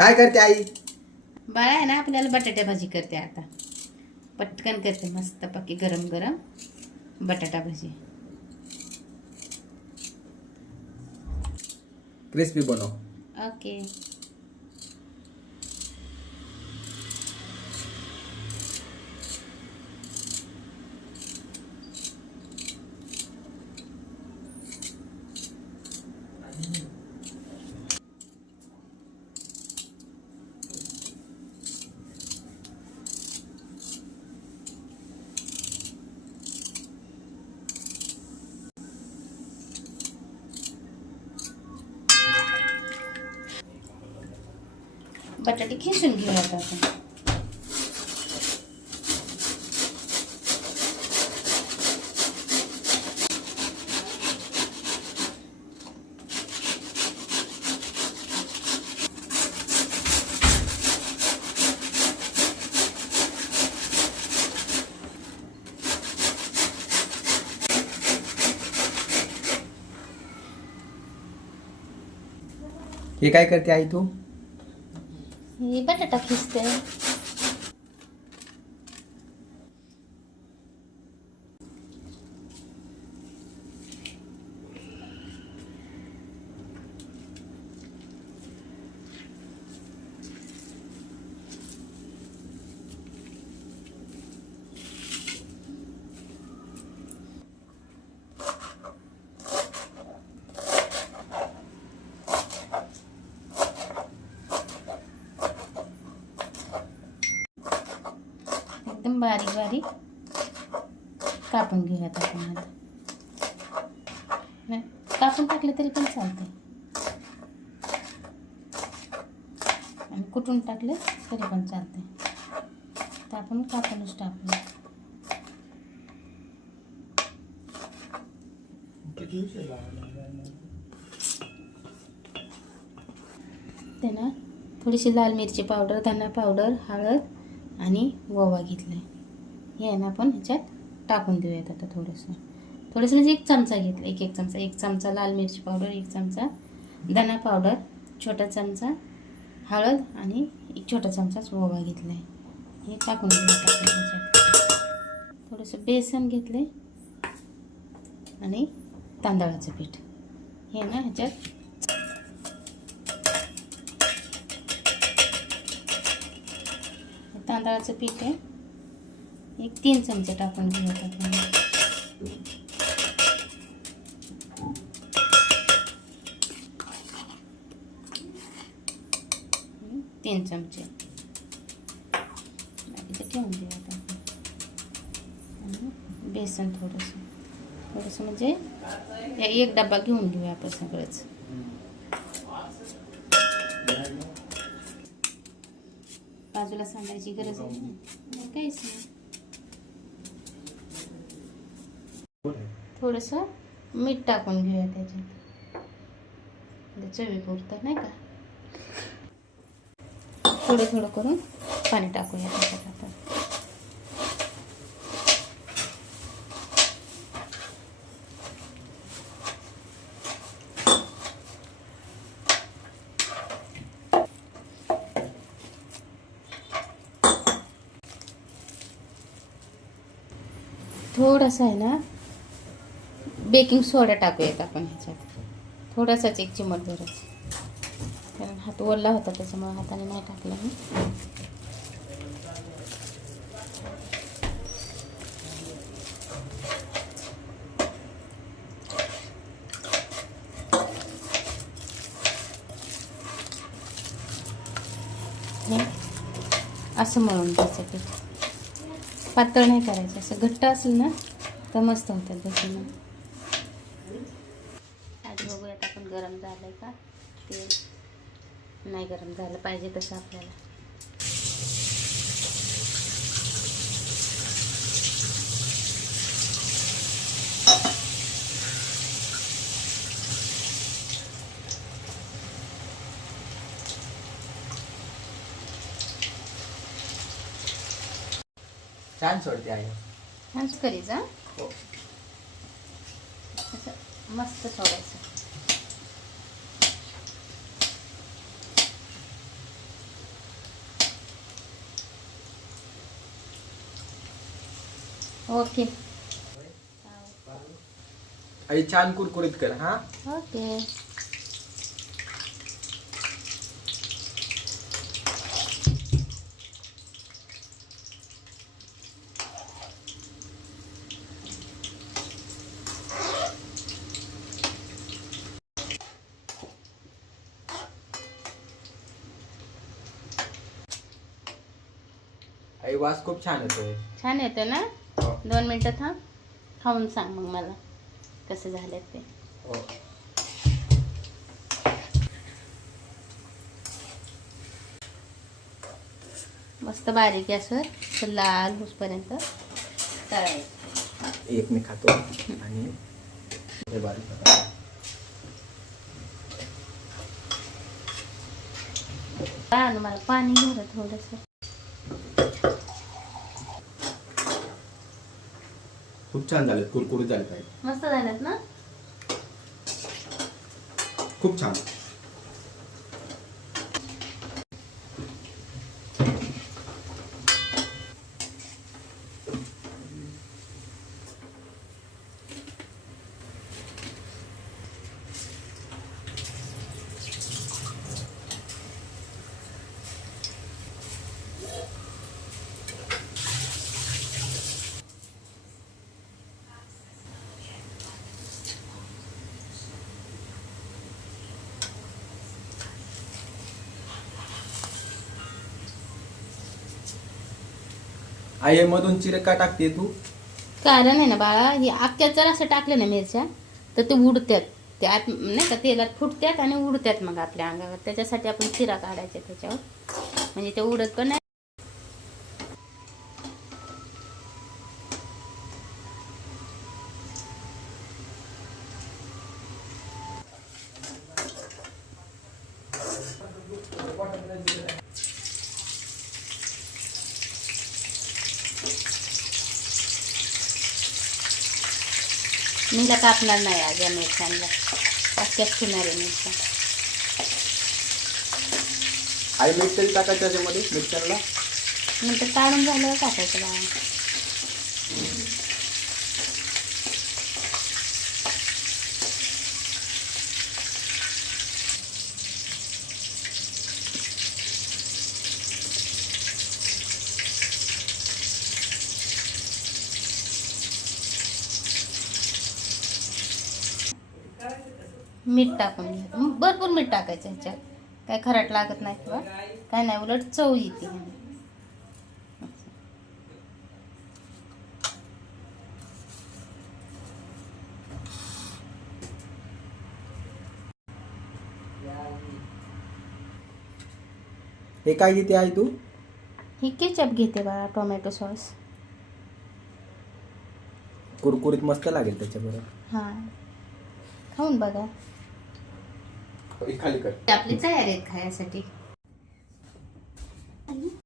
काय करते आई? बाळा आहे ना आपल्याला बटाटा भाजी करते आता. पटकन करते मस्त पक्की गरम गरम बटाटा भाजी. क्रिस्पी बनव. ओके बटाटे खिसून घेऊयात आपण. हे काय करते आई तू? हे बटाटा खिसते बारीक बारीक कापून घेऊयात आपण आता. कापून टाकले तरी पण चालते आणि कुठून टाकले तरी पण चालते तर आपण कापूनच टाकूया. ते ना थोडीशी लाल मिरची पावडर धना पावडर हळद आणि ओवा घेतला आहे हे आहे ना आपण ह्याच्यात टाकून देऊयात आता थोडंसं. थोडंसं म्हणजे एक चमचा घेतला एक एक चमचा एक चमचा लाल मिरची पावडर एक चमचा धना पावडर छोटा चमचा हळद आणि एक छोटा चमचाच ओवा घेतला आहे हे टाकून ह्याच्यात. थोडंसं बेसन घेतलं आहे आणि तांदळाचं पीठ. हे ना ह्याच्यात तांदळाचं पीठ आहे. एक तीन चमचे टाकून घेऊयात आपण. तीन चमचे. बाकीचं ठेवून देऊ आपण. बेसन थोडंसं. थोडंसं म्हणजे एक डबा घेऊन घेऊया आपण सगळंच. बाजूला सांडायची गरज आहे ना? मग काहीच नाही. थोडंसं मीठ टाकून घेऊया त्याच्यात. म्हणजे चवीपुरतं नाही का? थोडं थोडं करून पाणी टाकूया त्याच्यात आता थोडासा आहे ना बेकिंग सोडा टाकूयात आपण ह्याच्यात. थोडासाच एक चिमट भरच कारण हात ओढला होता त्याच्यामुळे हाताने नाही टाकला मी. असं म्हणून त्याचं पीठ. पातळ नाही करायचं. असं घट्ट असेल ना तर मस्त होतात भजीनं आधी बघूयात आपण गरम झालंय का? तेल नाही गरम झालं पाहिजे तसं आपल्याला. छान सोडते आहे छान करीच हा. हो. असं मस्त सोडायचं. ओके. आई छान कुरकुरीत कर हा? ओके. आई वास खूप छान येतोय. छान येतं ना? हो. दोन मिनटं थांब. खाऊन सांग मग मला कसं झालं ते. हो. मस्त बारीक गॅसवर तर लाल होसपर्यंत तळायचं. एक मी खातो आणि हे बारीक करा. आणि मला पाणी घ्या थोडंसं. खूप छान झाले कुरकुरीत झाले पाहिजे मस्त झालं ना? खूप छान. आई मधून चिरे का टाकते तू? कारण आहे ना बाळा हे अख्ख्यात जर असं टाकलं ना मिरच्या तर ते उडत्यात. ते आत नाही का तेलात फुटत्यात आणि उडत्यात मग आपल्या अंगावर. त्याच्यासाठी आपण चिरा काढायचा त्याच्यावर. म्हणजे ते उडत पण नाही. मीला कापणार नाही आज या मिरच्यांना अख्ख्यात ठेवणारे मिरच्या आई मीठ तरी टाकायचं त्याच्यामध्ये मिरच्यांना नंतर काढून झाल्यावर टाकायचं बाळा मीठ टाकून घ्या मग भरपूर मीठ टाकायचं ह्याच्यात. काय खराट लागत नाही किंवा काय नाही उलट चव येते. हे काय घेते आई तू? ही केचप घेते बाळा टोमॅटो सॉस कुरकुरीत मस्त लागेल त्याच्याबरोबर. हां. खाऊन बघा. खाली कर. आपली तयारी आहेत खायसाठी.